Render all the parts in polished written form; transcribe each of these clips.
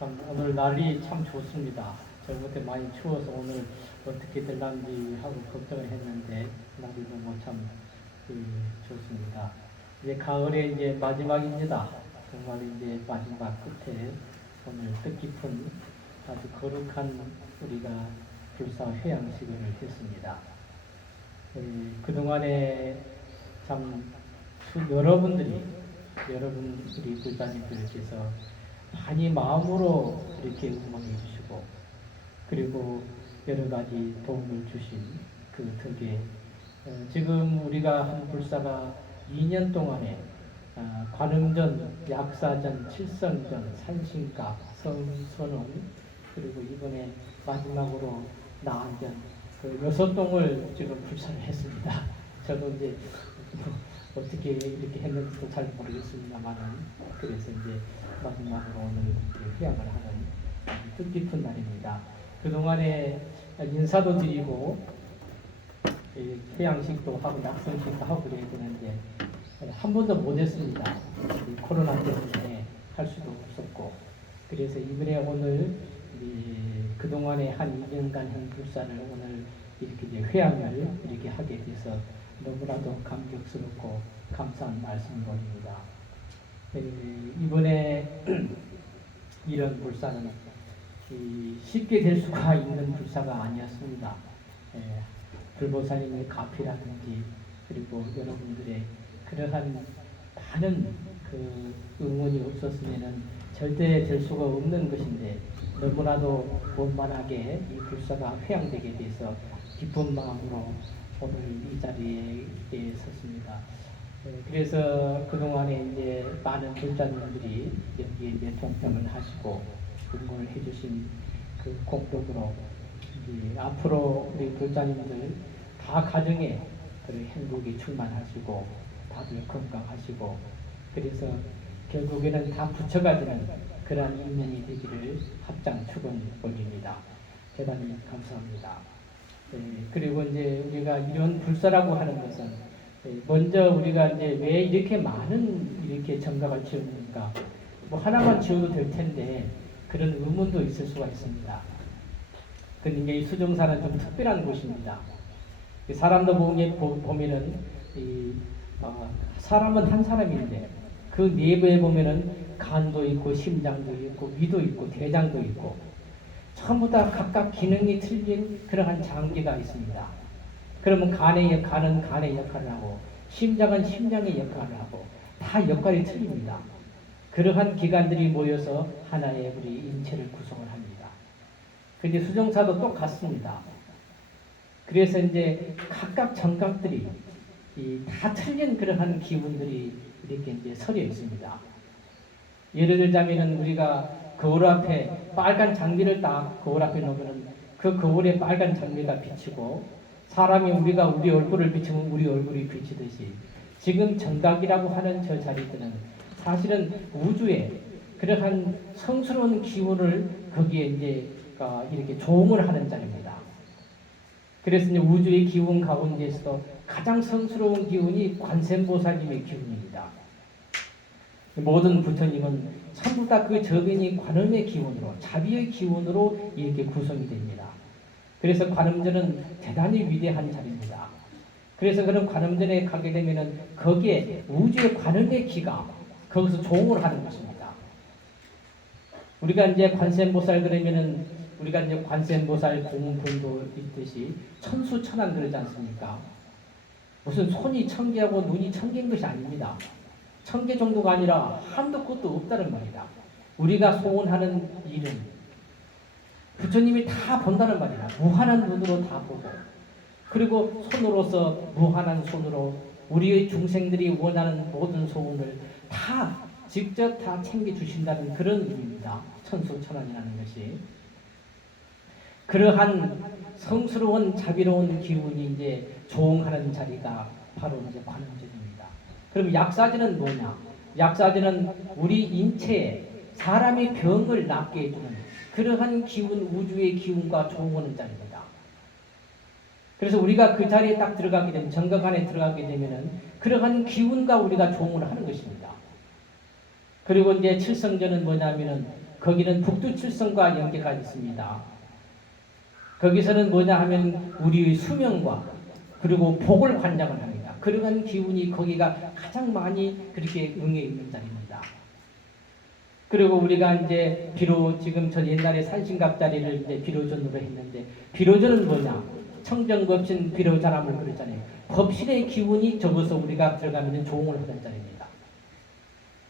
참 오늘 날이 참 좋습니다. 저번에 많이 추워서 오늘 어떻게 될런지 하고 걱정을 했는데 날이 너무 참 좋습니다. 이제 가을의 이제 마지막입니다. 정말 이제 마지막 끝에 오늘 뜻깊은 아주 거룩한 우리가 불사 회양식을 했습니다. 그동안에 참 여러분들이 불자님들께서 많이 마음으로 이렇게 응원해 주시고 그리고 여러 가지 도움을 주신 그 덕에 지금 우리가 한 불사가 2년 동안에 관음전, 약사전, 칠성전, 산신가, 성선홍 그리고 이번에 마지막으로 나안전 그 6동을 지금 불사를 했습니다. 저도 이제 어떻게 이렇게 했는지도 잘 모르겠습니다만은 그래서 이제 마지막으로 오늘 회양을 하는 뜻깊은 날입니다. 그동안에 인사도 드리고 회양식도 하고 약성식도 하고 그래야 되는데 한 번도 못했습니다. 코로나 때문에 할 수도 없었고 그래서 이번에 오늘 그동안에 한 2년간 한 불사를 오늘 이렇게 이제 회양을 이렇게 하게 돼서 너무나도 감격스럽고 감사한 말씀드립니다. 이번에 이런 불사는 쉽게 될 수가 있는 불사가 아니었습니다. 불보살님의 가피라든지 그리고 여러분들의 그러한 많은 그 응원이 없었으면은 절대 될 수가 없는 것인데 너무나도 원만하게 이 불사가 회양되게 돼서 기쁜 마음으로 오늘 이 자리에 섰습니다. 그래서 그동안에 이제 많은 불자님들이 여기에 이제 동참을 하시고 응원을 해주신 그 공덕으로 앞으로 우리 불자님들 다 가정에 그 행복이 충만하시고 다들 건강하시고 그래서 결국에는 다 부처가 되는 그러한 인연이 되기를 합장 축원 올립니다. 대단히 감사합니다. 그리고 이제 우리가 이런 불사라고 하는 것은 먼저 우리가 이제 왜 이렇게 많은 이렇게 정각을 지었는가 뭐 하나만 지어도 될 텐데 그런 의문도 있을 수가 있습니다. 그런데 이 수정사는 좀 특별한 곳입니다. 사람도 보면은 사람은 한 사람인데 그 내부에 보면은 간도 있고 심장도 있고 위도 있고 대장도 있고 전부 다 각각 기능이 틀린 그러한 장기가 있습니다. 그러면 간은 간의 역할을 하고 심장은 심장의 역할을 하고 다 역할이 틀립니다. 그러한 기관들이 모여서 하나의 우리 인체를 구성을 합니다. 근데 수정사도 똑같습니다. 그래서 이제 각각 정각들이 다 틀린 그러한 기운들이 이렇게 이제 서려 있습니다. 예를 들자면은 우리가 거울 앞에 빨간 장미를 딱 거울 앞에 놓으면은 그 거울에 빨간 장미가 비치고 사람이 우리가 우리 얼굴을 비추면 우리 얼굴이 비치듯이 지금 정각이라고 하는 저 자리들은 사실은 우주에 그러한 성스러운 기운을 거기에 이제 이렇게 조응을 하는 자리입니다. 그래서 이제 우주의 기운 가운데서도 가장 성스러운 기운이 관세음보살님의 기운입니다. 모든 부처님은 전부 다 그 저변이 관음의 기운으로 자비의 기운으로 이렇게 구성이 됩니다. 그래서 관음전은 대단히 위대한 자리입니다. 그래서 그런 관음전에 가게 되면은 거기에 우주의 관음의 기가 거기서 조응을 하는 것입니다. 우리가 이제 관세음보살 그러면은 우리가 이제 관세음보살 공문본도 있듯이 천수천안 그러지 않습니까? 무슨 손이 1000개하고 눈이 1000개인 것이 아닙니다. 1000개 정도가 아니라 한도 끝도 없다는 말이다. 우리가 소원하는 일은 부처님이 다 본다는 말이다. 무한한 눈으로 다 보고 그리고 손으로서 무한한 손으로 우리의 중생들이 원하는 모든 소원을 다 직접 다 챙겨주신다는 그런 의미입니다. 천수천안이라는 것이. 그러한 성스러운 자비로운 기운이 이제 조응하는 자리가 바로 이제 관음전입니다. 그럼 약사전은 뭐냐? 약사전은 우리 인체에 사람의 병을 낫게 해주는 그러한 기운, 우주의 기운과 조응하는 자리입니다. 그래서 우리가 그 자리에 딱 들어가게 되면, 정각 안에 들어가게 되면은 그러한 기운과 우리가 조응을 하는 것입니다. 그리고 이제 칠성전은 뭐냐면은 거기는 북두칠성과 연계가 있습니다. 거기서는 뭐냐 하면 우리의 수명과 그리고 복을 관장을 합니다. 그러한 기운이 거기가 가장 많이 그렇게 응해 있는 자리입니다. 그리고 우리가 이제 비로 지금 저 옛날에 산신갑자리를 이제 비로전으로 했는데, 비로전은 뭐냐? 청정법신 비로자람을 그랬잖아요. 법신의 기운이 적어서 우리가 들어가면 조응을 하는 자리입니다.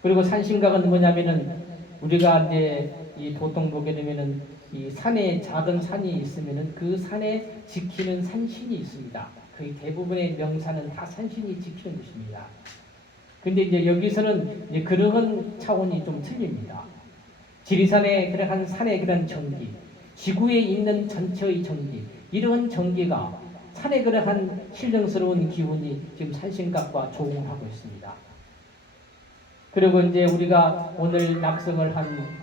그리고 산신각은 뭐냐면은 우리가 이제 이 보통 보게 되면은 이 산에 작은 산이 있으면은 그 산에 지키는 산신이 있습니다. 거의 대부분의 명산은 다 산신이 지키는 것입니다. 근데 이제 여기서는 이제 그런 차원이 좀 틀립니다. 지리산의 그러한 산의 그런 정기, 지구에 있는 전체의 정기, 이러한 정기가 산의 그러한 신령스러운 기운이 지금 산신각과 조응을 하고 있습니다. 그리고 이제 우리가 오늘 낙성을 한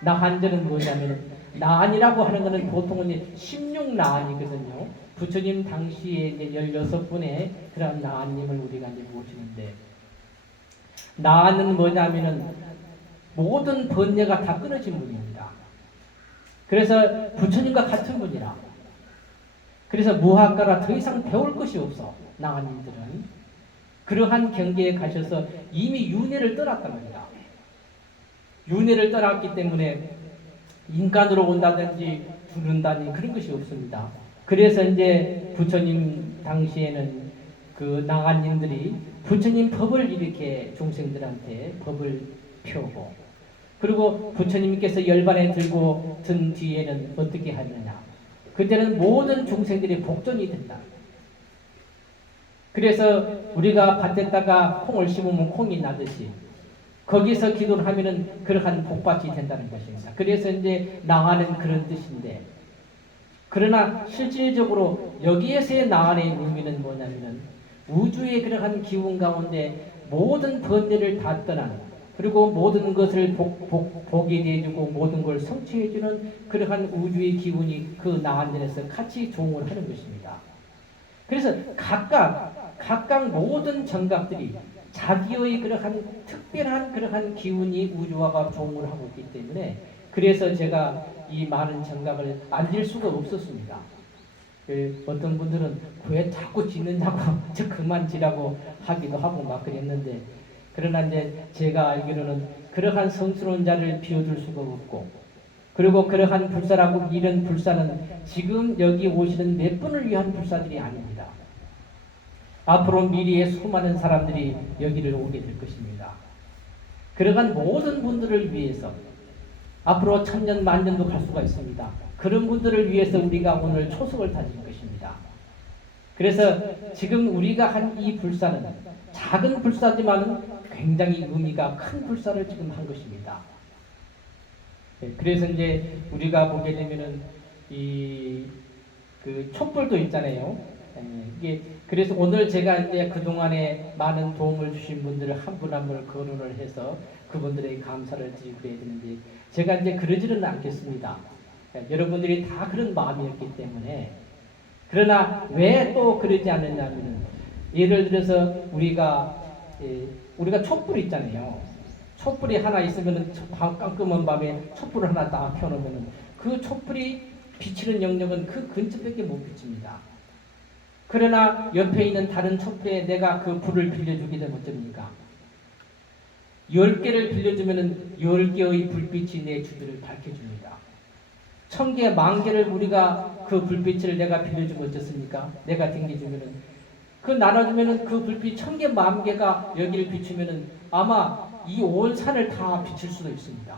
나한절은 뭐냐면, 나한이라고 하는 것은 보통은 16나한이거든요. 부처님 당시에 이제 16분의 그런 나한님을 우리가 이제 모시는데, 나한은 뭐냐면은 모든 번뇌가 다 끊어진 분입니다. 그래서 부처님과 같은 분이라. 그래서 무학가라 더 이상 배울 것이 없어. 나한님들은 그러한 경계에 가셔서 이미 윤회를 떠났단 말이다. 윤회를 떠났기 때문에 인간으로 온다든지 죽는다니 그런 것이 없습니다. 그래서 이제 부처님 당시에는 그 나간님들이 부처님 법을 이렇게 종생들한테 법을 펴고, 그리고 부처님께서 열반에 들고 든 뒤에는 어떻게 하느냐? 그때는 모든 종생들이 복전이 된다. 그래서 우리가 밭에다가 콩을 심으면 콩이 나듯이 거기서 기도를 하면은 그러한 복밭이 된다는 것입니다. 그래서 이제 나가는 그런 뜻인데, 그러나 실질적으로 여기에서의 나간의 의미는 뭐냐면은 우주의 그러한 기운 가운데 모든 번뇌를 다 떠나는, 그리고 모든 것을 복이 되어주고 모든 걸 성취해주는 그러한 우주의 기운이 그 나간전에서 같이 조응을 하는 것입니다. 그래서 각각 모든 정각들이 자기의 그러한 특별한 그러한 기운이 우주화가 조응을 하고 있기 때문에, 그래서 제가 이 많은 정각을 앉을 수가 없었습니다. 어떤 분들은 왜 자꾸 짓느냐고 저 그만 지라고 하기도 하고 막 그랬는데, 그러나 이제 제가 알기로는 그러한 성스러운 자를 비워둘 수가 없고, 그리고 그러한 불사라고 이런 불사는 지금 여기 오시는 몇 분을 위한 불사들이 아닙니다. 앞으로 미래에 수많은 사람들이 여기를 오게 될 것입니다. 그러한 모든 분들을 위해서 앞으로 천년 만년도 갈 수가 있습니다. 그런 분들을 위해서 우리가 오늘 초석을 다진 것입니다. 그래서 지금 우리가 한 이 불사는 작은 불사지만 굉장히 의미가 큰 불사를 지금 한 것입니다. 그래서 이제 우리가 보게 되면은 그 촛불도 있잖아요. 이게 그래서 오늘 제가 이제 그 동안에 많은 도움을 주신 분들을 한 분 한 분을 거론을 해서 그분들에게 감사를 드리고 해야 되는데, 제가 이제 그러지는 않겠습니다. 여러분들이 다 그런 마음이었기 때문에. 그러나 왜 또 그러지 않느냐면은, 예를 들어서 우리가 촛불 있잖아요. 촛불이 하나 있으면은 깜깜한 밤에 촛불을 하나 딱 펴놓으면은 그 촛불이 비치는 영역은 그 근처밖에 못 비칩니다. 그러나 옆에 있는 다른 촛불에 내가 그 불을 빌려주게 되면 어쩝니까? 10개를 빌려주면은 10개의 불빛이 내 주변을 밝혀줍니다. 1000개, 10,000개를 우리가 그 불빛을 내가 빌려주면 어떻습니까? 내가 댕겨주면은, 그 나눠주면은 그 불빛 1000개, 10,000개가 여기를 비추면은 아마 이 온 산을 다 비칠 수도 있습니다.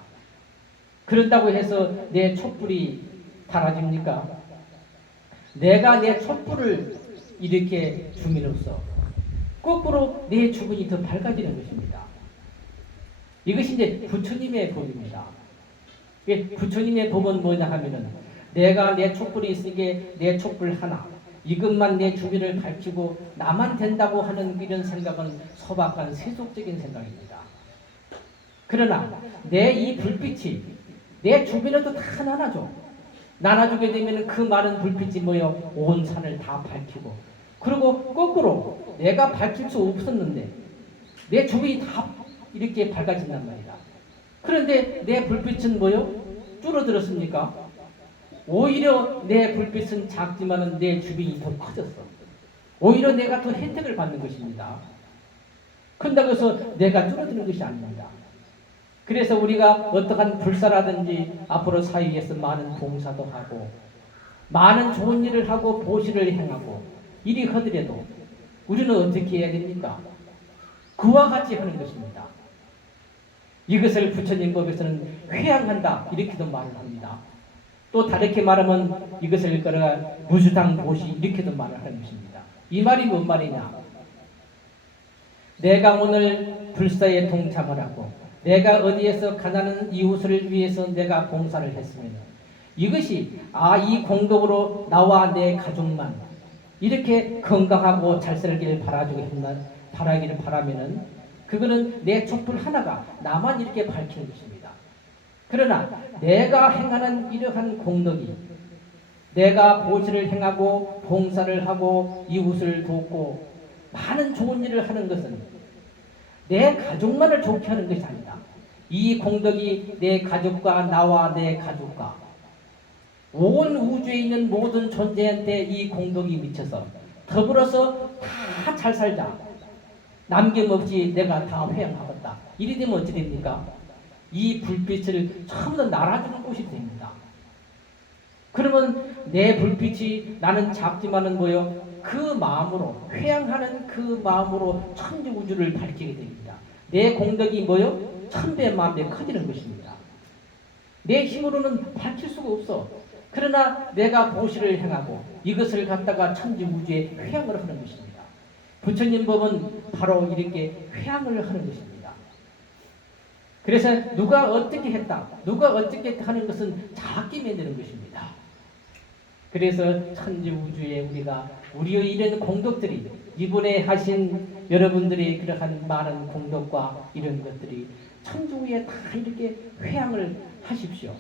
그런다고 해서 내 촛불이 달아집니까? 내가 내 촛불을 이렇게 줌으로써 거꾸로 내 주변이 더 밝아지는 것입니다. 이것이 이제 부처님의 법입니다. 부처님의 법은 뭐냐 하면은, 내가 내 촛불이 있으니까 내 촛불 하나, 이것만 내 주변을 밝히고 나만 된다고 하는 이런 생각은 소박한 세속적인 생각입니다. 그러나 내 이 불빛이 내 주변에도 다 나눠줘. 나눠주게 되면 그 많은 불빛이 뭐요? 온 산을 다 밝히고, 그리고 거꾸로 내가 밝힐 수 없었는데 내 주변이 다 이렇게 밝아진단 말이다. 그런데 내 불빛은 뭐요? 줄어들었습니까? 오히려 내 불빛은 작지만은 내 주변이 더 커졌어. 오히려 내가 더 혜택을 받는 것입니다. 그런다고 해서 내가 줄어드는 것이 아닙니다. 그래서 우리가 어떠한 불사라든지 앞으로 사회에서 많은 봉사도 하고 많은 좋은 일을 하고 보시를 행하고 이리 하더라도 우리는 어떻게 해야 됩니까? 그와 같이 하는 것입니다. 이것을 부처님 법에서는 회양한다 이렇게도 말을 합니다. 또 다르게 말하면 이것을 무주당 보시 이렇게도 말을 하는 것입니다. 이 말이 뭔 말이냐? 내가 오늘 불사에 동참을 하고 내가 어디에서 가난한 이웃을 위해서 내가 봉사를 했으면 이것이 이 공덕으로 나와 내 가족만 이렇게 건강하고 잘 살기를 바라기를 바라면은 그거는 내 촛불 하나가 나만 이렇게 밝히는 것입니다. 그러나 내가 행하는 이러한 공덕이 내가 보시를 행하고 봉사를 하고 이웃을 돕고 많은 좋은 일을 하는 것은 내 가족만을 좋게 하는 것이 아니다. 이 공덕이 내 가족과 나와 내 가족과 온 우주에 있는 모든 존재한테 이 공덕이 미쳐서 더불어서 다 잘 살자. 남김없이 내가 다 회양하겠다. 이리 되면 어찌 됩니까? 이 불빛을 전부 다 날아주는 곳이 됩니다. 그러면 내 불빛이 나는 작지만은 뭐요? 그 마음으로 회양하는 그 마음으로 천지 우주를 밝히게 됩니다. 내 공덕이 뭐요? 천배 만배 커지는 것입니다. 내 힘으로는 밝힐 수가 없어. 그러나 내가 보시를 행하고 이것을 갖다가 천지 우주에 회양을 하는 것입니다. 부처님 법은 바로 이렇게 회양을 하는 것입니다. 그래서 누가 어떻게 했다, 누가 어떻게 하는 것은 작게 만드는 것입니다. 그래서 천지 우주에 우리의 이런 공덕들이 이번에 하신 여러분들이 그러한 많은 공덕과 이런 것들이 천주에 다 이렇게 회양을 하십시오.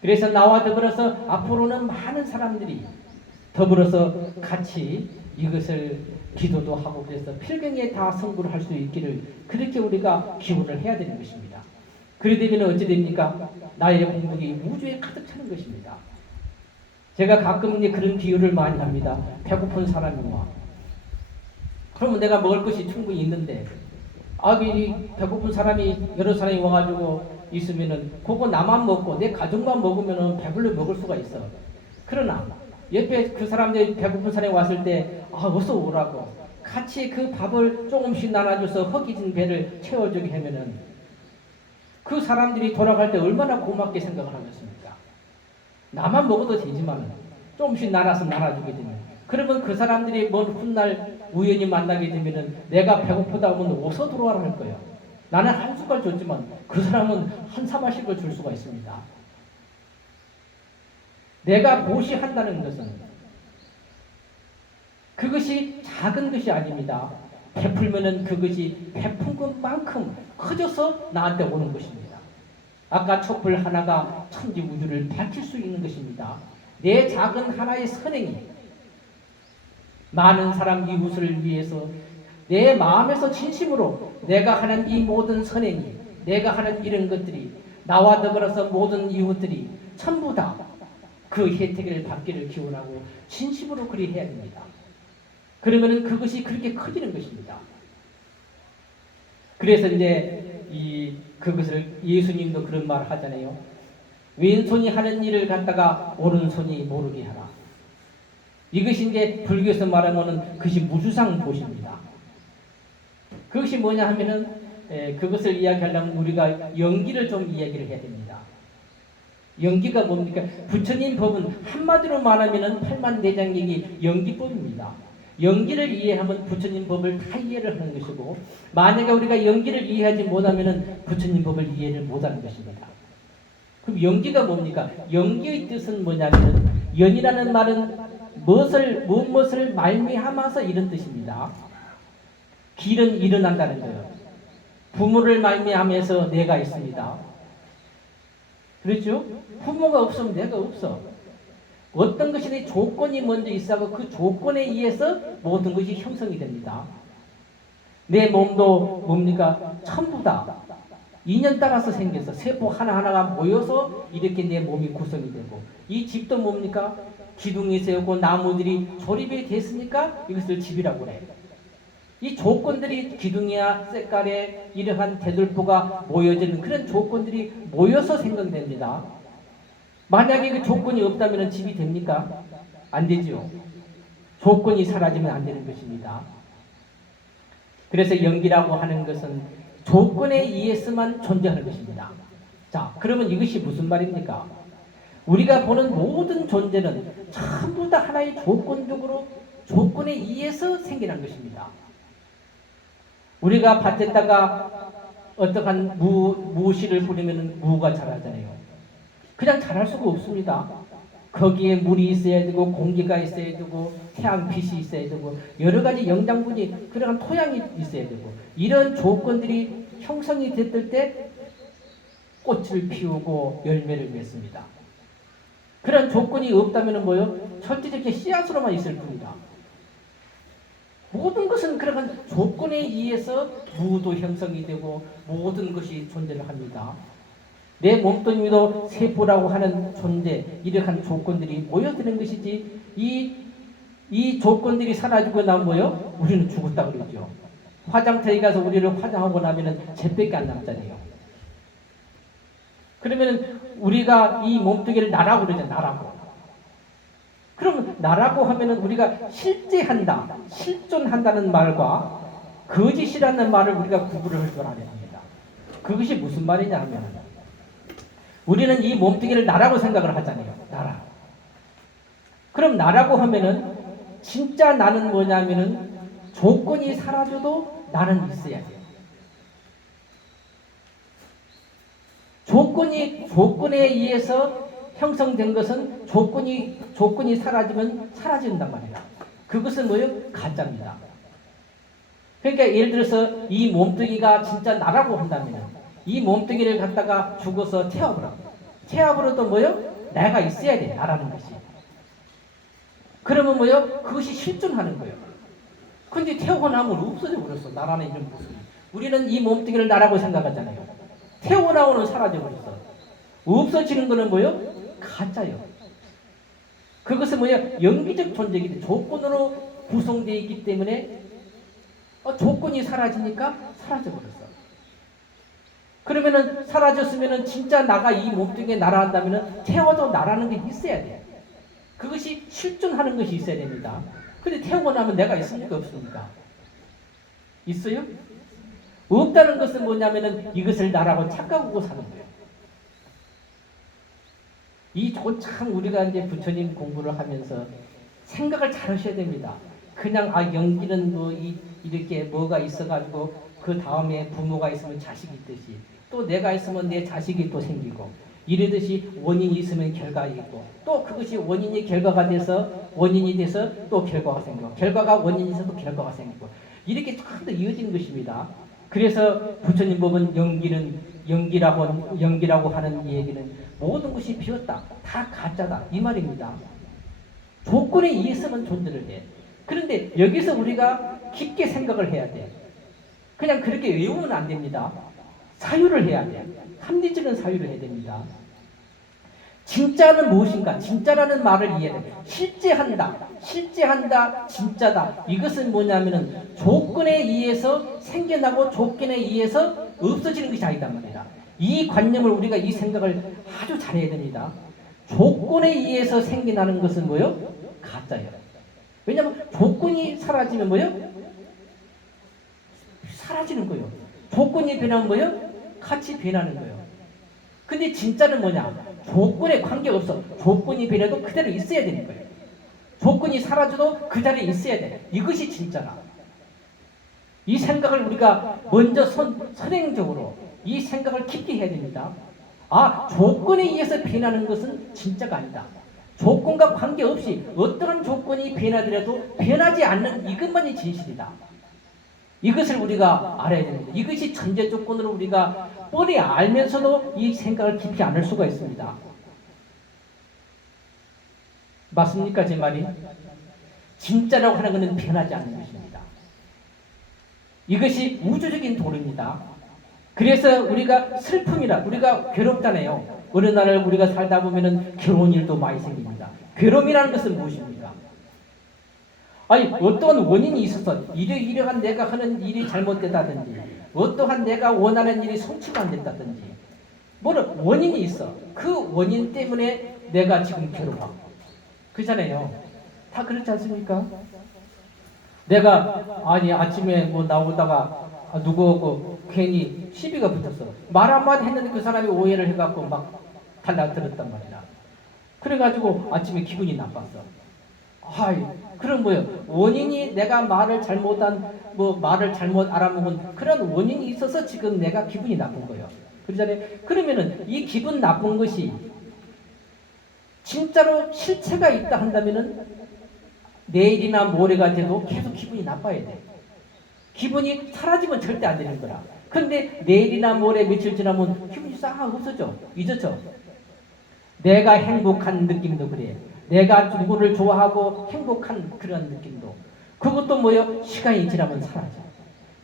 그래서 나와 더불어서 앞으로는 많은 사람들이 더불어서 같이 이것을 기도도 하고 그래서 필경에 다 성불을 할 수 있기를 그렇게 우리가 기원을 해야 되는 것입니다. 그러되면 어찌 됩니까? 나의 공덕이 우주에 가득 차는 것입니다. 제가 가끔 이제 그런 비유를 많이 합니다. 배고픈 사람이 와. 그러면 내가 먹을 것이 충분히 있는데 이 배고픈 사람이 여러 사람이 와가지고 있으면은 그거 나만 먹고 내 가족만 먹으면은 배불러 먹을 수가 있어. 그러나 옆에 그 사람들이 배고픈 사람이 왔을 때 어서 오라고 같이 그 밥을 조금씩 나눠줘서 허기진 배를 채워주게 하면은 그 사람들이 돌아갈 때 얼마나 고맙게 생각을 하겠습니까? 나만 먹어도 되지만 조금씩 나눠주게 되면 그러면 그 사람들이 먼 훗날 우연히 만나게 되면은 내가 배고프다 하면 어서 들어와라 할 거예요. 나는 한 숟갈 줬지만 그 사람은 한 사발씩을 줄 수가 있습니다. 내가 보시한다는 것은 그것이 작은 것이 아닙니다. 베풀면은 그것이 베푼 것만큼 커져서 나한테 오는 것입니다. 아까 촛불 하나가 천지 우주를 밝힐 수 있는 것입니다. 내 작은 하나의 선행이 많은 사람 이웃을 위해서 내 마음에서 진심으로 내가 하는 이 모든 선행이 내가 하는 이런 것들이 나와 더불어서 모든 이웃들이 전부 다 그 혜택을 받기를 기원하고 진심으로 그리 해야 됩니다. 그러면은 그것이 그렇게 커지는 것입니다. 그래서 이제 그것을 예수님도 그런 말을 하잖아요. 왼손이 하는 일을 갖다가 오른손이 모르게 하라. 이것이 이제 불교에서 말하면은 그것이 무주상 보시입니다. 그것이 뭐냐 하면은 그것을 이야기하려면 우리가 연기를 좀 이야기를 해야 됩니다. 연기가 뭡니까? 부처님 법은 한마디로 말하면은 팔만대장경이 연기법입니다. 연기를 이해하면 부처님 법을 다 이해를 하는 것이고 만약에 우리가 연기를 이해하지 못하면은 부처님 법을 이해를 못하는 것입니다. 그럼 연기가 뭡니까? 연기의 뜻은 뭐냐면은 연이라는 말은 무엇을 말미암아서 이런 뜻입니다. 길은 일어난다는 거예요. 부모를 말미암아서 내가 있습니다. 그렇죠? 부모가 없으면 내가 없어. 어떤 것이든 조건이 먼저 있어서 그 조건에 의해서 모든 것이 형성이 됩니다. 내 몸도 뭡니까? 전부 다 인연 따라서 생겨서 세포 하나하나가 모여서 이렇게 내 몸이 구성이 되고, 이 집도 뭡니까? 기둥이 세우고 나무들이 조립이 됐으니까 이것을 집이라고 그래요. 이 조건들이 기둥이야 색깔에 이러한 대들보가 모여지는 그런 조건들이 모여서 생성됩니다. 만약에 그 조건이 없다면 집이 됩니까? 안 되죠. 조건이 사라지면 안 되는 것입니다. 그래서 연기라고 하는 것은 조건에 의해서만 존재하는 것입니다. 자, 그러면 이것이 무슨 말입니까? 우리가 보는 모든 존재는 전부 다 하나의 조건적으로 조건에 의해서 생겨난 것입니다. 우리가 밭에다가 어떠한 무씨를 뿌리면 무가 자라잖아요. 그냥 자랄 수가 없습니다. 거기에 물이 있어야 되고 공기가 있어야 되고 태양빛이 있어야 되고 여러 가지 영양분이 그러한 토양이 있어야 되고 이런 조건들이 형성이 됐을 때 꽃을 피우고 열매를 맺습니다. 그런 조건이 없다면 뭐요? 절대적인 씨앗으로만 있을 뿐이다. 모든 것은 그러한 조건에 의해서 무도 형성이 되고 모든 것이 존재를 합니다. 내 몸뚱이도 세포라고 하는 존재, 이러한 조건들이 모여드는 것이지 이 조건들이 사라지고 나면 뭐요? 우리는 죽었다 그러죠. 화장터에 가서 우리를 화장하고 나면은 잿밖에 안 남잖아요. 그러면 우리가 이 몸뚱이를 나라고 그러잖아요. 나라고. 그럼 나라고 하면은 우리가 실제한다, 실존한다는 말과 거짓이라는 말을 우리가 구분을 할 줄 알아야 합니다. 그것이 무슨 말이냐 하면 우리는 이 몸뚱이를 나라고 생각을 하잖아요. 나라. 그럼 나라고 하면은 진짜 나는 뭐냐면은 조건이 사라져도 나는 있어야 돼요. 조건에 의해서 형성된 것은 조건이 사라지면 사라진단 말이에요. 그것은 뭐예요? 가짜입니다. 그러니까 예를 들어서 이 몸뚱이가 진짜 나라고 한다면 이 몸뚱이를 갖다가 죽어서 태워버려. 태워버려도 뭐예요? 내가 있어야 돼. 나라는 것이. 그러면 뭐예요? 그것이 실존하는 거예요. 근데 태우고 나면 없어져 버렸어. 나라는 이런 모습이. 우리는 이 몸뚱이를 나라고 생각하잖아요. 태우고 나오는 사라져 버렸어. 없어지는 거는 뭐예요? 가짜요. 그것은 뭐냐? 영기적 존재이기 때문에 조건으로 구성되어 있기 때문에 조건이 사라지니까 사라져버렸어. 그러면은 사라졌으면은 진짜 나가 이 몸뚱이에 날아간다면은 태워도 나라는 게 있어야 돼. 그것이 실존하는 것이 있어야 됩니다. 근데 태우고 나면 내가 있습니까? 없습니까? 있어요? 없다는 것은 뭐냐면은 이것을 나라고 착각하고 사는 거예요. 이 참 우리가 이제 부처님 공부를 하면서 생각을 잘 하셔야 됩니다. 그냥 연기는 뭐 이렇게 뭐가 있어가지고 그 다음에 부모가 있으면 자식이 있듯이 또 내가 있으면 내 자식이 또 생기고 이러듯이 원인이 있으면 결과가 있고 또 그것이 원인이 결과가 돼서 원인이 돼서 또 결과가 생기고 결과가 원인이 돼서 또 결과가 생기고 이렇게 참 더 이어지는 것입니다. 그래서 부처님 보면 연기라고 하는 얘기는 모든 것이 비었다. 다 가짜다. 이 말입니다. 조건에 의해서만 존재를 해. 그런데 여기서 우리가 깊게 생각을 해야 돼. 그냥 그렇게 외우면 안 됩니다. 사유를 해야 돼. 합리적인 사유를 해야 됩니다. 진짜는 무엇인가? 진짜라는 말을 이해해. 실제한다, 진짜다. 이것은 뭐냐면은 조건에 의해서 생겨나고 조건에 의해서 없어지는 것이 아니단 말이다. 이 관념을 우리가 이 생각을 아주 잘해야 됩니다. 조건에 의해서 생겨나는 것은 뭐요? 가짜예요. 왜냐하면 조건이 사라지면 뭐요? 사라지는 거예요. 조건이 변하면 뭐요? 같이 변하는 거예요. 근데 진짜는 뭐냐? 조건에 관계없어. 조건이 변해도 그대로 있어야 되는 거예요. 조건이 사라져도 그 자리에 있어야 돼. 이것이 진짜다. 이 생각을 우리가 먼저 선행적으로 이 생각을 깊게 해야 됩니다. 조건에 의해서 변하는 것은 진짜가 아니다. 조건과 관계없이 어떠한 조건이 변하더라도 변하지 않는 이것만이 진실이다. 이것을 우리가 알아야 됩니다. 이것이 전제 조건으로 우리가 뻔히 알면서도 이 생각을 깊이 안 할 수가 있습니다. 맞습니까? 제 말이? 진짜라고 하는 것은 변하지 않는 것입니다. 이것이 우주적인 도리입니다. 그래서 우리가 슬픔이라 우리가 괴롭잖아요. 어느 날 우리가 살다 보면은 괴로운 일도 많이 생깁니다. 괴로움이라는 것은 무엇입니까? 아니 어떠한 원인이 있어서 이러한 내가 하는 일이 잘못됐다든지 어떠한 내가 원하는 일이 성취가 안 됐다든지 뭐는 원인이 있어. 그 원인 때문에 내가 지금 괴로워. 그렇잖아요. 다 그렇지 않습니까? 내가 아니 아침에 뭐 나오다가 누구하고 괜히 시비가 붙었어. 말 한마디 했는데 그 사람이 오해를 해갖고 막 달라들었단 말이야. 그래가지고 아침에 기분이 나빴어. 아이, 그럼 뭐요? 원인이 내가 말을 잘못 알아먹은 그런 원인이 있어서 지금 내가 기분이 나쁜 거예요. 그러잖아요. 그러면은 이 기분 나쁜 것이 진짜로 실체가 있다 한다면은 내일이나 모레가 돼도 계속 기분이 나빠야 돼. 기분이 사라지면 절대 안 되는 거라. 근데 내일이나 모레 며칠 지나면 기분이 싹 없어져. 잊었죠? 내가 행복한 느낌도 그래. 내가 누구를 좋아하고 행복한 그런 느낌도. 그것도 뭐요? 시간이 지나면 사라져.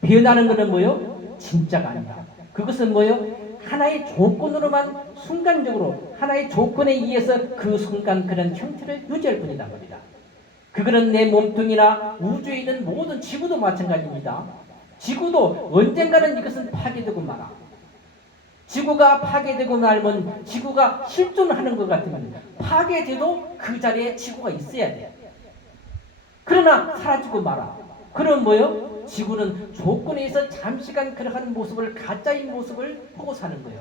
변하는 것은 뭐요? 진짜가 아니다. 그것은 뭐요? 하나의 조건으로만 순간적으로 하나의 조건에 의해서 그 순간 그런 형태를 유지할 뿐이다 말이다. 그거는 내 몸뚱이나 우주에 있는 모든 지구도 마찬가지입니다. 지구도 언젠가는 이것은 파괴되고 말아. 지구가 파괴되고 말면 지구가 실존하는 것 같으면 파괴돼도 그 자리에 지구가 있어야 돼. 그러나 사라지고 말아. 그럼 뭐요? 지구는 조건에 의해서 잠시간 그러한 모습을 가짜인 모습을 보고 사는 거예요.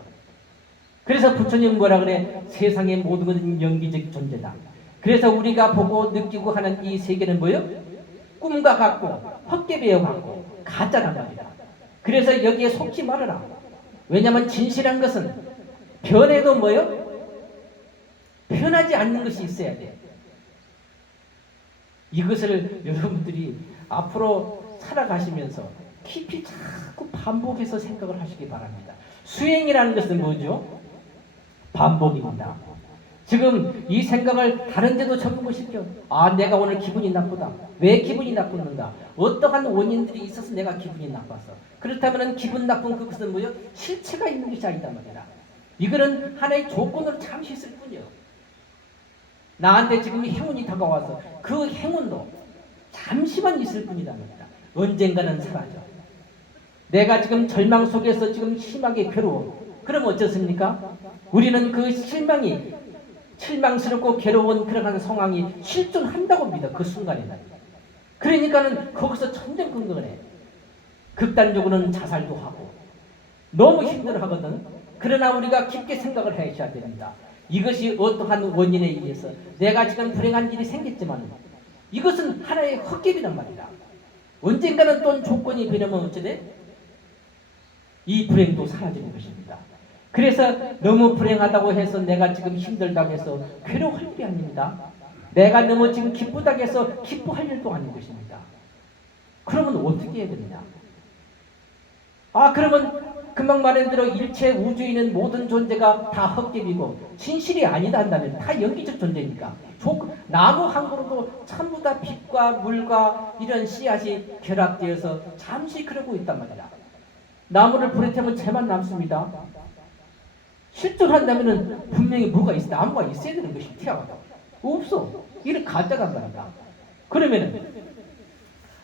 그래서 부처님 뭐라 그래? 세상의 모든 것은 영기적 존재다. 그래서 우리가 보고 느끼고 하는 이 세계는 뭐요? 꿈과 같고 헛개비와 같고 가짜란 말이다. 그래서 여기에 속지 말아라. 왜냐하면 진실한 것은 변해도 뭐요? 변하지 않는 것이 있어야 돼. 이것을 여러분들이 앞으로 살아가시면서 깊이 자꾸 반복해서 생각을 하시기 바랍니다. 수행이라는 것은 뭐죠? 반복입니다. 지금 이 생각을 다른 데도 적어보십시오. 아, 내가 오늘 기분이 나쁘다. 왜 기분이 나쁘는가? 어떠한 원인들이 있어서 내가 기분이 나빴어. 그렇다면 기분 나쁜 그것은 뭐요? 실체가 있는 것이 아니다 말이다. 이거는 하나의 조건으로 잠시 있을 뿐이요. 나한테 지금 행운이 다가와서 그 행운도 잠시만 있을 뿐이다 말이다. 언젠가는 사라져. 내가 지금 절망 속에서 지금 심하게 괴로워. 그럼 어쩌습니까? 우리는 그 실망스럽고 괴로운 그런 상황이 실존한다고 믿어. 그 순간에는. 그러니까는 거기서 천정긍긍해. 극단적으로는 자살도 하고 너무 힘들어하거든. 그러나 우리가 깊게 생각을 해야 됩니다. 이것이 어떠한 원인에 의해서 내가 지금 불행한 일이 생겼지만 이것은 하나의 헛개비란 말이다. 언젠가는 또 조건이 변하면 어쩌돼? 이 불행도 사라지는 것입니다. 그래서 너무 불행하다고 해서 내가 지금 힘들다고 해서 괴로워할 일이 아닙니다. 내가 너무 지금 기쁘다고 해서 기뻐할 일도 아닌 것입니다. 그러면 어떻게 해야 되느냐? 그러면 금방 말한 대로 일체 우주에 있는 모든 존재가 다 헛개비고 진실이 아니다 한다면 다 영기적 존재니까 나무 한 그루도 전부 다 빛과 물과 이런 씨앗이 결합되어서 잠시 그러고 있단 말이다. 나무를 불에 태우면 재만 남습니다. 실존한다면 분명히 뭐가 있어. 나무가 있어야 되는 것이 태어나다. 없어. 이런 가짜란 말이다. 그러면은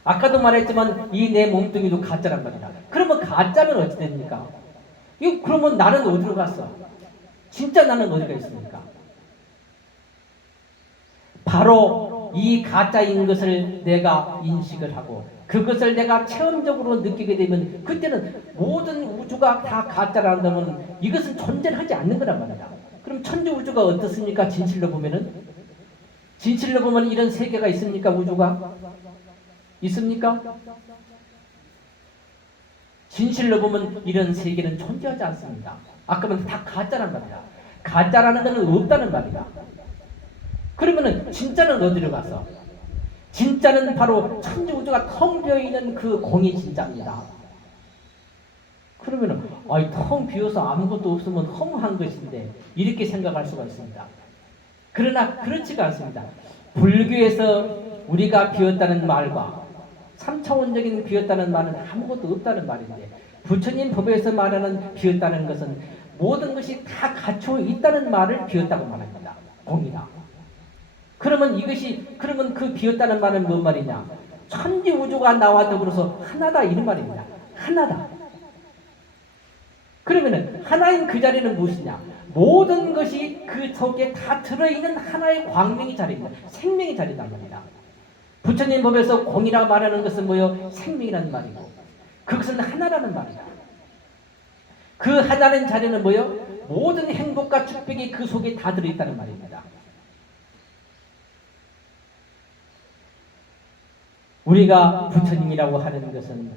아까도 말했지만 이 내 몸뚱이도 가짜란 말이다. 그러면 가짜면 어찌 됩니까? 그러면 나는 어디로 갔어? 진짜 나는 어디가 있습니까? 바로 이 가짜인 것을 내가 인식을 하고 그것을 내가 체험적으로 느끼게 되면 그때는 모든 우주가 다 가짜라는다면 이것은 존재하지 않는 거란 말이다. 그럼 천지 우주가 어떻습니까? 진실로 보면은? 진실로 보면 이런 세계가 있습니까? 우주가? 있습니까? 진실로 보면 이런 세계는 존재하지 않습니다. 아까 말한 다 가짜란 말이다. 가짜라는 것은 없다는 말이다. 그러면은 진짜는 어디로 가서? 진짜는 바로 천지 우주가 텅 비어있는 그 공이 진짜입니다. 그러면은 텅 비어서 아무것도 없으면 허무한 것인데 이렇게 생각할 수가 있습니다. 그러나 그렇지가 않습니다. 불교에서 우리가 비었다는 말과 3차원적인 비었다는 말은 아무것도 없다는 말인데 부처님 법에서 말하는 비었다는 것은 모든 것이 다 갖춰 있다는 말을 비었다고 말합니다. 공이다. 그러면 그 비었다는 말은 뭔 말이냐? 천지 우주가 나와 더불어서 하나다 이런 말입니다. 하나다. 그러면은 하나인 그 자리는 무엇이냐? 모든 것이 그 속에 다 들어있는 하나의 광명의 자리입니다. 생명의 자리단 말이다. 부처님 법에서 공이라 말하는 것은 뭐요? 생명이라는 말이고 그것은 하나라는 말이다. 그 하나는 자리는 뭐요? 모든 행복과 축복이 그 속에 다 들어있다는 말입니다. 우리가 부처님이라고 하는 것은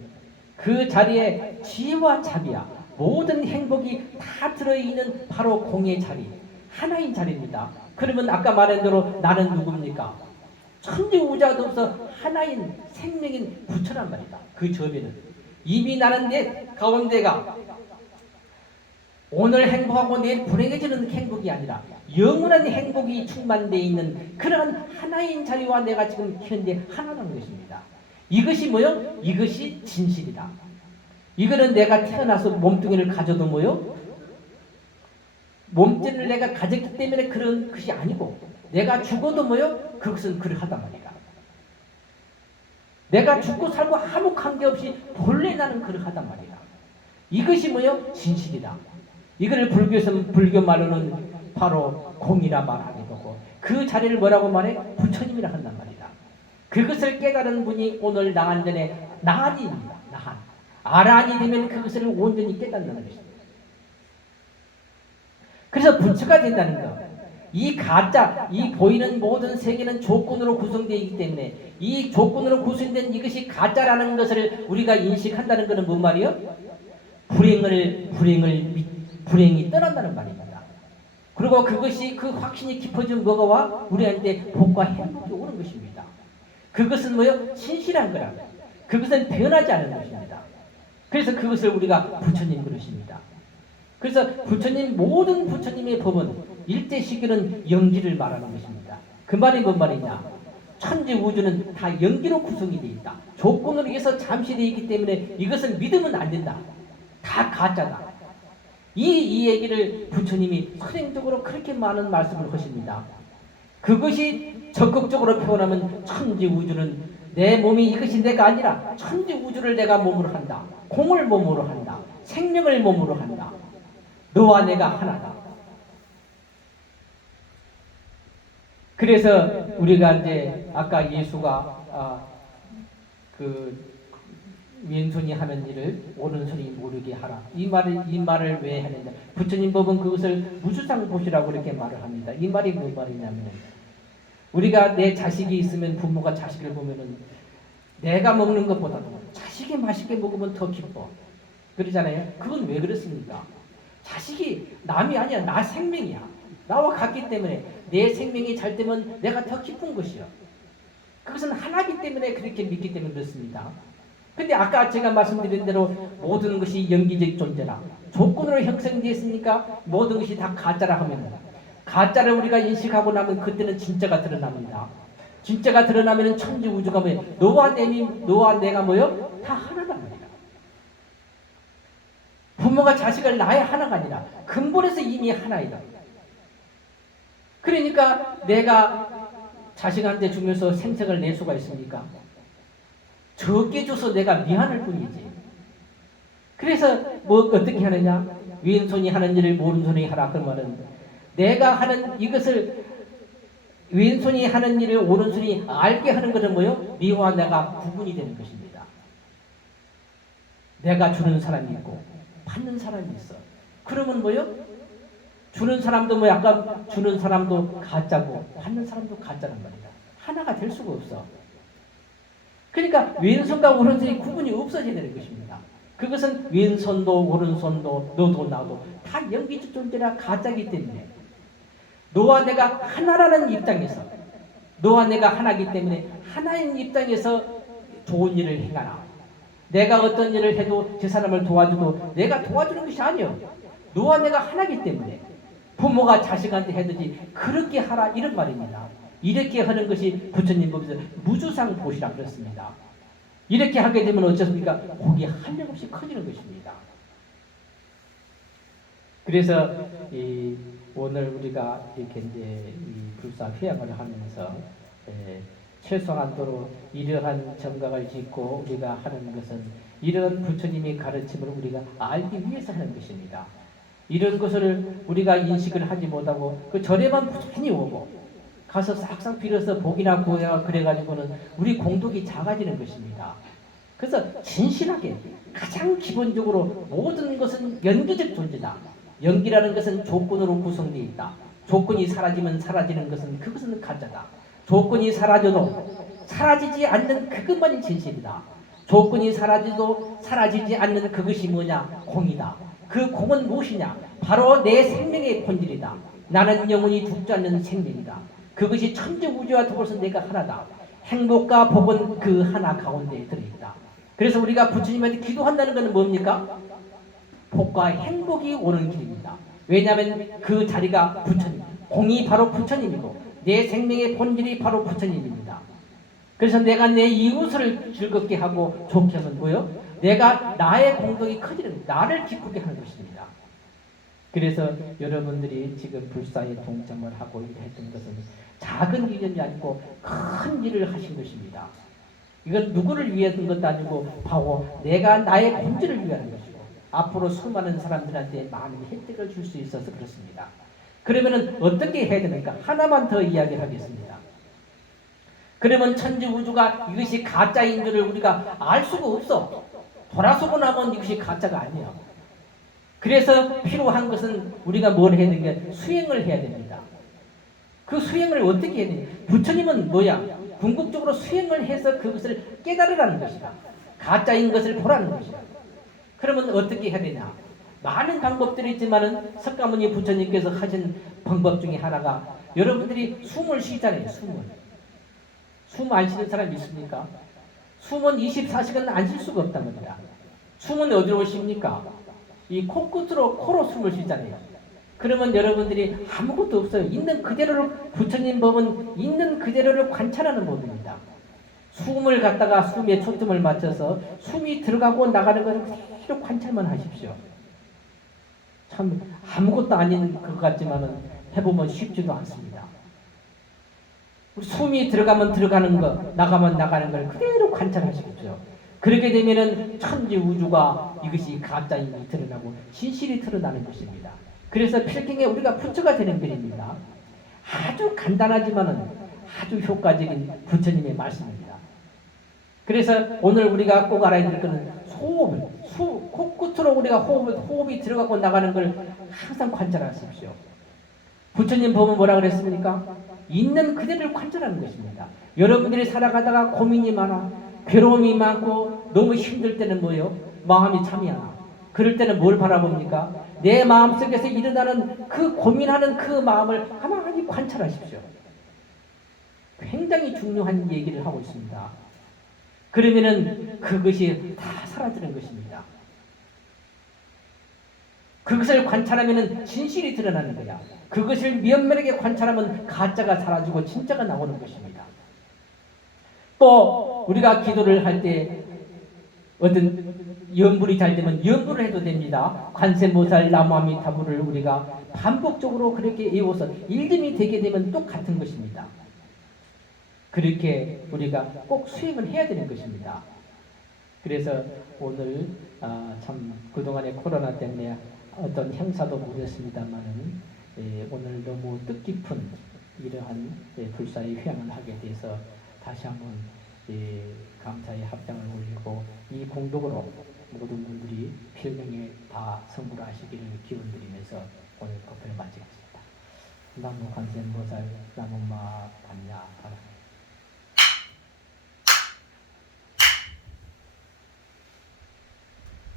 그 자리에 지혜와 자비야 모든 행복이 다 들어있는 바로 공의 자리, 하나인 자리입니다. 그러면 아까 말한 대로 나는 누굽니까? 천지우주도 없어 하나인 생명인 부처란 말이다. 그 점에는 이미 나는 내 가운데가 오늘 행복하고 내일 불행해지는 행복이 아니라 영원한 행복이 충만되어 있는 그러한 하나인 자리와 내가 지금 현재 하나라는 것입니다. 이것이 뭐요? 이것이 진실이다. 이거는 내가 태어나서 몸뚱이를 가져도 뭐요? 몸뚱이를 내가 가졌기 때문에 그런 것이 아니고 내가 죽어도 뭐요? 그것은 그러하단 말이다. 내가 죽고 살고 아무 관계없이 본래 나는 그러하단 말이다. 이것이 뭐요? 진실이다. 이거를 불교 말로는 바로 공이라 말하게 되고 그 자리를 뭐라고 말해? 부처님이라 한단 말이다. 그것을 깨달은 분이 오늘 나한전에 나한입니다. 나한. 아란이 되면 그것을 온전히 깨닫는 것입니다. 그래서 부처가 된다는 것. 이 가짜, 이 보이는 모든 세계는 조건으로 구성되어 있기 때문에 이 조건으로 구성된 이것이 가짜라는 것을 우리가 인식한다는 것은 뭔 말이요? 불행이 떠난다는 말입니다. 그리고 그것이 그 확신이 깊어지면 뭐가 와? 우리한테 복과 행복이 오는 것입니다. 그것은 뭐요? 신실한 거라. 그것은 변하지 않은 것입니다. 그래서 그것을 우리가 부처님 그러십니다. 그래서 모든 부처님의 법은 일제시기는 영지를 말하는 것입니다. 그 말이 뭔 말이냐? 천지 우주는 다 영지로 구성이 되어 있다. 조건으로 의해서 잠시 되어 있기 때문에 이것은 믿으면 안 된다. 다 가짜다. 이 얘기를 부처님이 선행적으로 그렇게 많은 말씀을 하십니다. 그것이 적극적으로 표현하면 천지 우주는 내 몸이 이것이 내가 아니라 천지 우주를 내가 몸으로 한다. 공을 몸으로 한다. 생명을 몸으로 한다. 너와 내가 하나다. 그래서 우리가 이제 아까 예수가 왼손이 하는 일을 오른손이 모르게 하라. 이 말을 왜 하느냐? 부처님 법은 그것을 무주상 보시라고 이렇게 말을 합니다. 이 말이 무슨 말이냐면 우리가 내 자식이 있으면 부모가 자식을 보면은 내가 먹는 것보다도 자식이 맛있게 먹으면 더 기뻐. 그러잖아요. 그건 왜 그렇습니까? 자식이 남이 아니야. 나 생명이야. 나와 같기 때문에 내 생명이 잘 되면 내가 더 기쁜 것이요. 그것은 하나이기 때문에 그렇게 믿기 때문에 그렇습니다. 근데 아까 제가 말씀드린 대로 모든 것이 영기적 존재라. 조건으로 형성되었으니까 모든 것이 다 가짜라 하면 가짜를 우리가 인식하고 나면 그때는 진짜가 드러납니다. 진짜가 드러나면 천지 우주가 뭐예요? 너와 내가 뭐요? 다 하나란 말이다. 부모가 자식을 낳아야 하나가 아니라 근본에서 이미 하나이다. 그러니까 내가 자식한테 주면서 생색을 낼 수가 있습니까? 적게 줘서 내가 미안할 뿐이지. 그래서 어떻게 하느냐? 왼손이 하는 일을 오른손이 하라. 그러면은 내가 하는 이것을 왼손이 하는 일을 오른손이 알게 하는 것은 뭐요? 니와 내가 구분이 되는 것입니다. 내가 주는 사람이 있고 받는 사람이 있어. 그러면 뭐요? 주는 사람도 뭐 약간 주는 사람도 가짜고 받는 사람도 가짜란 말이다. 하나가 될 수가 없어. 그러니까 왼손과 오른손이 구분이 없어져야 되는 것입니다. 그것은 왼손도 오른손도 너도 나도 다 영기적 존재라 가짜이기 때문에 너와 내가 하나라는 입장에서 너와 내가 하나이기 때문에 하나인 입장에서 좋은 일을 행하라. 내가 어떤 일을 해도 저 사람을 도와줘도 내가 도와주는 것이 아니요. 너와 내가 하나이기 때문에 부모가 자식한테 해듯이 그렇게 하라 이런 말입니다. 이렇게 하는 것이 부처님 법에서 무주상 보시라 그랬습니다. 이렇게 하게 되면 어쩌습니까? 복이 한량없이 커지는 것입니다. 그래서 오늘 우리가 이렇게 이제 불사 휴양을 하면서 최소한도로 이러한 정각을 짓고 우리가 하는 것은 이런 부처님의 가르침을 우리가 알기 위해서 하는 것입니다. 이런 것을 우리가 인식을 하지 못하고 그 절에만 부처님이 오고 가서 싹싹 빌어서 복이나 구해야 그래가지고는 우리 공덕이 작아지는 것입니다. 그래서 진실하게 가장 기본적으로 모든 것은 연기적 존재다. 연기라는 것은 조건으로 구성되어 있다. 조건이 사라지면 사라지는 것은 그것은 가짜다. 조건이 사라져도 사라지지 않는 그것만이 진실이다. 조건이 사라져도 사라지지 않는 그것이 뭐냐? 공이다. 그 공은 무엇이냐? 바로 내 생명의 본질이다. 나는 영원히 죽지 않는 생명이다. 그것이 천지우주와 더불어서 내가 하나다. 행복과 복은 그 하나 가운데에 들어있다. 그래서 우리가 부처님한테 기도한다는 것은 뭡니까? 복과 행복이 오는 길입니다. 왜냐하면 그 자리가 부처님, 공이 바로 부처님이고 내 생명의 본질이 바로 부처님입니다. 그래서 내가 내 이웃을 즐겁게 하고 좋게 하면 뭐요? 내가 나의 공덕이 커지는, 나를 기쁘게 하는 것입니다. 그래서 여러분들이 지금 불사에 동참을 하고 했던 것은 작은 일이 아니고 큰 일을 하신 것입니다. 이건 누구를 위한 것도 아니고 바로 내가 나의 본질을 위한 것이고 앞으로 수많은 사람들한테 많은 혜택을 줄 수 있어서 그렇습니다. 그러면은 어떻게 해야 됩니까? 하나만 더 이야기를 하겠습니다. 그러면 천지우주가 이것이 가짜인 줄을 우리가 알 수가 없어. 돌아서고 나면 이것이 가짜가 아니에요. 그래서 필요한 것은 우리가 뭘 해야 되냐? 수행을 해야 됩니다. 그 수행을 어떻게 해야 되냐? 부처님은 뭐야? 궁극적으로 수행을 해서 그것을 깨달으라는 것이다. 가짜인 것을 보라는 것이다. 그러면 어떻게 해야 되냐? 많은 방법들이 있지만은 석가모니 부처님께서 하신 방법 중에 하나가 여러분들이 숨을 쉬잖아요. 숨 안 쉬는 사람 있습니까? 숨은 24시간 안 쉴 수가 없단 말이야. 숨은 어디로 쉽니까? 이 코끝으로 코로 숨을 쉬잖아요. 그러면 여러분들이 아무것도 없어요. 있는 그대로를 부처님 법은 있는 그대로를 관찰하는 법입니다. 숨을 갖다가 숨에 초점을 맞춰서 숨이 들어가고 나가는 것을 그대로 관찰만 하십시오. 참 아무것도 아닌 것 같지만은 해보면 쉽지도 않습니다. 숨이 들어가면 들어가는 것, 나가면 나가는 걸 그대로 관찰하십시오. 그렇게 되면은 천지 우주가 이것이 가짜임이 드러나고 진실이 드러나는 것입니다. 그래서 필경에 우리가 부처가 되는 길입니다. 아주 간단하지만은 아주 효과적인 부처님의 말씀입니다. 그래서 오늘 우리가 꼭 알아야 될 것은 호흡을, 코끝으로 우리가 호흡이 들어가고 나가는 걸 항상 관찰하십시오. 부처님 보면 뭐라 그랬습니까? 있는 그대로를 관찰하는 것입니다. 여러분들이 살아가다가 고민이 많아, 괴로움이 많고 너무 힘들 때는 뭐예요? 마음이 참이 안 와. 그럴 때는 뭘 바라봅니까? 내 마음속에서 일어나는 그 고민하는 그 마음을 가만히 관찰하십시오. 굉장히 중요한 얘기를 하고 있습니다. 그러면은 그것이 다 사라지는 것입니다. 그것을 관찰하면은 진실이 드러나는 거야. 그것을 면밀하게 관찰하면 가짜가 사라지고 진짜가 나오는 것입니다. 또 우리가 기도를 할 때 어떤 연불이 잘 되면 연불을 해도 됩니다. 관세모살 나무아미타불을 우리가 반복적으로 그렇게 외워서 일념이 되게 되면 똑같은 것입니다. 그렇게 우리가 꼭 수행을 해야 되는 것입니다. 그래서 오늘 참 그동안에 코로나 때문에 어떤 행사도 못했습니다만은 오늘 너무 뜻깊은 이러한 불사의 휴양을 하게 돼서 다시 한번 감사의 합장을 올리고 이 공덕으로 모든 분들이 필명에 다 성불 하시기를 기원드리면서 오늘 법회를 마치겠습니다. 나무 관세음보살 나무마 반야